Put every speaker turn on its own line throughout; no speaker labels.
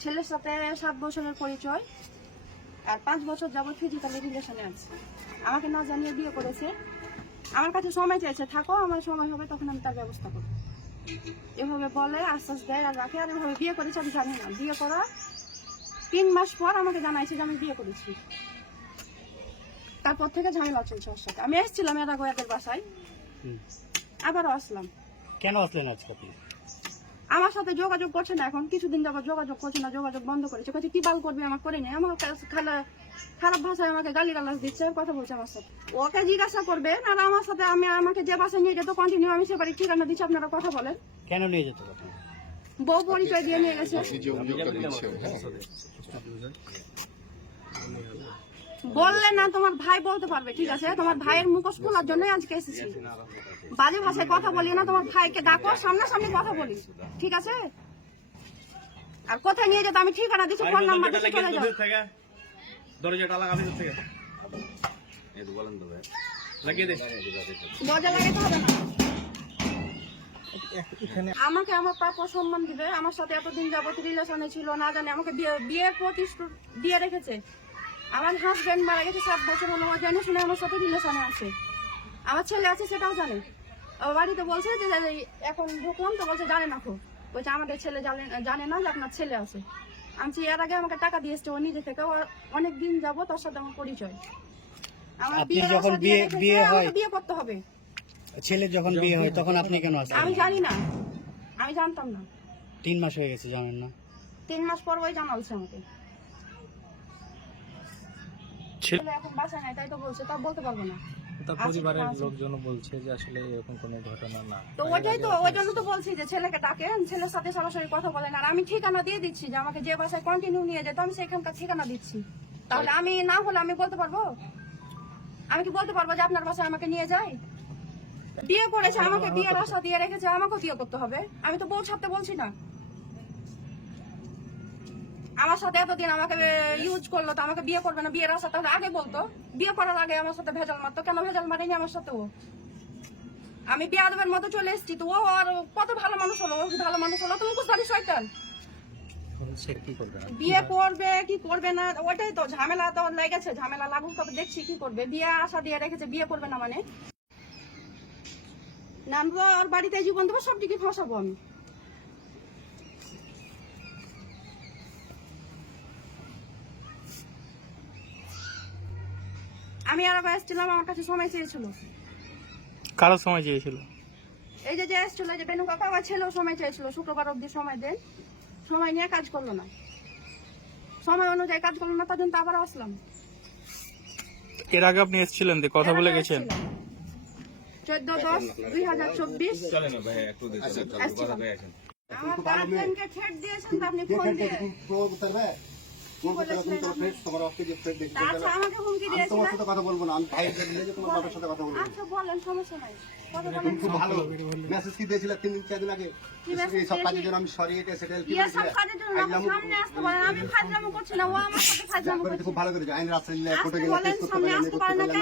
ছেলের সাথে সাত বছরের পরিচয় আর পাঁচ বছর যাবত ফিজিক্যালি রিলেশনে আছে। আমাকে না জানিয়ে বিয়ে করেছে। আমার কাছে সময় চাইছে থাকো আমার সময় হবে তখন আমি তার ব্যবস্থা করব। এভাবে বলে আশ্বাস দেয় আর রাখে আর এভাবে বিয়ে করেছে আমি জানি না। বিয়ে করা তিন মাস পর আমাকে জানাইছে যে আমি বিয়ে করেছি। তারপর থেকে ঝামেলা চলছে ওর সাথে। আমি এসেছিলাম এর আগে এদের বাসায়।
হুম।
আবারও আসলাম।
কেন আসলেন আজকে আপনি?
আমার সাথে যোগাযোগ করছে না এখন কিছুদিন যাবত যোগাযোগ করছে না যোগাযোগ বন্ধ করেছে। কাছে কি বাল করবি? আমার করে নেই আমার খালা- খারাপ ভাষায় আমাকে গালি গালাজ দিচ্ছে কথা বলছে আমার সাথে। ওকে জিজ্ঞাসা করবে আর আমার সাথে আমি আমাকে যে বাসায় নিয়ে যেত কন্টিনিউ আমি সেবারে ঠিকানা দিচ্ছি আপনারা কথা বলেন।
কেন নিয়ে যেতে
বউ পরিচয় দিয়ে নিয়ে গেছে। বললে না তোমার ভাই বলতে পারবে ঠিক আছে? তোমার ভাইয়ের মুখোশ খোলার জন্যই আজকে এসেছি। বাজে ভাষায় কথা বলি না তোমার ভাইকে ডাকো সামনাসামনি কথা বলি ঠিক আছে? আর কোথায় নিয়ে যেতে আমি ঠিকানা দিচ্ছি ফোন নাম্বার দিচ্ছি চলে যাও।
দরজাটা লাগা ভিতর থেকে লাগিয়ে দে।
দরজা লাগাতে হবে না। আমাকে আমার প্রাপ্য সম্মান দিবে আমার সাথে এতদিন যাবত রিলেশনে ছিল না জানে আমাকে বিয়ে বিয়ের প্রতিশ্রুতি দিয়ে রেখেছে। আমার হাজবেন্ড মারা গেছে সাত বছর হলো জেনে শুনে আমার সাথে রিলেশনে আছে। আমার ছেলে আছে সেটাও জানে। বাড়িতে বলছে যে এখন ঢুকুন তো বলছে জানে না খুব। বলছে আমাদের ছেলে জানে জানে না যে আপনার ছেলে আছে। আমি এর আগে আমাকে টাকা দিয়ে এসছে ও নিজে থেকে অনেক দিন যাব তার সাথে আমার পরিচয়। আমার বিয়ের
যখন বিয়ে- বিয়ে হয়-
বিয়ে করতে হবে।
ছেলের যখন বিয়ে হয় তখন আপনি কেন আসলেন
আমি জানি না। আমি জানতাম না।
তিন মাস হয়ে গেছে জানেন না।
তিন মাস পর ওই জানালছে আমাকে। ছেলে এখন বাসায় নাই তাই তো বলছে তা বলতে পারব না।
তার পরিবারের লোকজন বলছে যে আসলে এরকম কোনো ঘটনা না।
তো ওইটাই তো ওই জন্য তো বলছি যে ছেলেকে ডাকেন ছেলের সাথে সরাসরি কথা বলেন। আর আমি ঠিকানা দিয়ে দিচ্ছি যে আমাকে যে বাসায় কন্টিনিউ নিয়ে যেত আমি সেখানকার ঠিকানা দিচ্ছি। তাহলে আমি না হলে আমি বলতে পারব? আমি কি বলতে পারব যে আপনার বাসায় আমাকে নিয়ে যাই বিয়ে করেছে আমাকে বিয়ের আশা দিয়ে রেখেছে আমাকেও বিয়ে করতে হবে। আমি তো বউ ছাড়তে বলছি না। আমার সাথে এতদিন আমাকে ইউজ করল তো আমাকে বিয়ে করবে না বিয়ের আশা তাহলে আগে বলতো। বিয়ে করার আগে আমার সাথে ভেজাল মারতো। কেন ভেজাল মারেনি আমার সাথে ও? আমি বিয়াদবের মতো চলে এসেছি তো ও আর কত ভালো মানুষ হলো ও ভালো মানুষ হলো? তুমি বুঝতে শয়তান। বিয়ে করবে কি করবে না ওটাই তো ঝামেলা তো লেগেছে ঝামেলা লাগুক তবে দেখছি কি করবে। বিয়ে আশা দিয়ে রেখেছে বিয়ে করবে না মানে। নামবো আর বাড়িতে জীবন দেবো সব দিকে ফাঁসাবো আমি। আমি আর আবার এসেছিলাম আমার কাছে সময় চেয়েছিল।
কারও সময় চেয়েছিল?
এই যে যে এসেছিল যে বেনু কাকা আমার ছেলেও সময় চেয়েছিল শুক্রবার অব্দি সময় দেন। সময় নিয়ে কাজ করল না। সময় অনুযায়ী কাজ করল না তার জন্য তো আবার আসলাম।
এর আগে আপনি এসেছিলেন দিয়ে কথা বলে গেছেন?
চোদ্দ দশ দুই হাজার চব্বিশ।
ভাই একটু দিন
আসছিলাম আমার গার্জেনকে ছেড় দিয়েছেন তো আপনি ফোন দিয়ে তা আচ্ছা আমাকে হুমকি দিয়েছিলেন?
কথা বলব না আমি ভাইয়ের সাথে নিজে তোমার বাবার সাথে কথা বলব।
আচ্ছা বলেন সমস্যা নাই। কথা
তুমি
বলেন।
খুব ভালো মেসেজ কি দিয়েছিলে তিন দিন চার দিন আগে?
কি message
এই সব কাজের
দিয়েছি?
জন্য আমি সরি এটা সেটা কি
ইয়ে ফাজলামো করছি
আইনের রাস্তা নিলে কোর্টে
আসতে
গেলে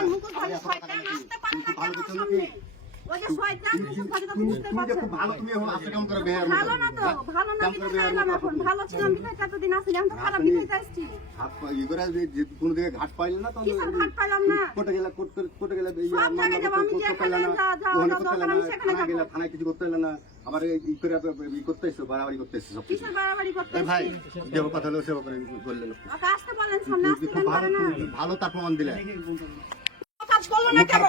ভালো
করে হাত পা ইয়ে কোনো দিকে ঘাট পাইলে না গেলে গেলে থানায় কিছু করতে পারলে না আবার ই করে ই করতে বাড়াবাড়ি সব কিছু।
বাড়াবাড়ি করতে
ভাই যেভাবে কথা হলো সেবা করে বললেন।
আসতে বলেন সামনে আসতে
খুব ভালো
পারে না।
তুমি ভালো তার প্রমাণ দিলে।
করল না কেন?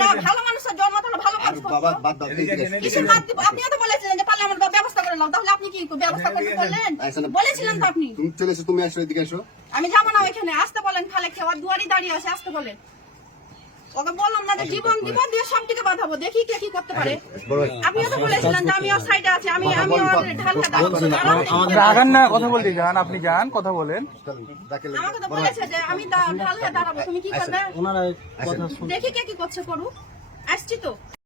না ভালো মানুষের জন্ম তাহলে ভালো কাজ করতো
বাবা বাদ দাও ঠিক
কিসের বাদ দিব? আপনিও তো বলেছিলেন যে পারলে আমার ব্যবস্থা করে নাও তাহলে আপনি কি ব্যবস্থা করতে বললেন? বলেছিলেন তো আপনি।
তুমি চলে এসো তুমি আসো এদিকে এসো
আমি যাব না ওইখানে আসতে বলেন খালে খেয়ে দুয়ারি দাঁড়িয়ে আছে আসতে বলেন। ওকে বললাম না যে জীবন দিব দিয়ে সব দিকে বাঁধাবো দেখি কে কি করতে পারে। আপনিও তো বলেছিলেন যে আমি ওর সাইডে আছি আমি আমি ওর ঢালটা দাঁড়াবো
রাগান না কথা বলতে যান আপনি যান কথা বলেন।
আমাকে তো বলেছে যে আমি দাঁড়াবো তুমি কি করবে? দেখি কে কি করছে করুক আসছি তো।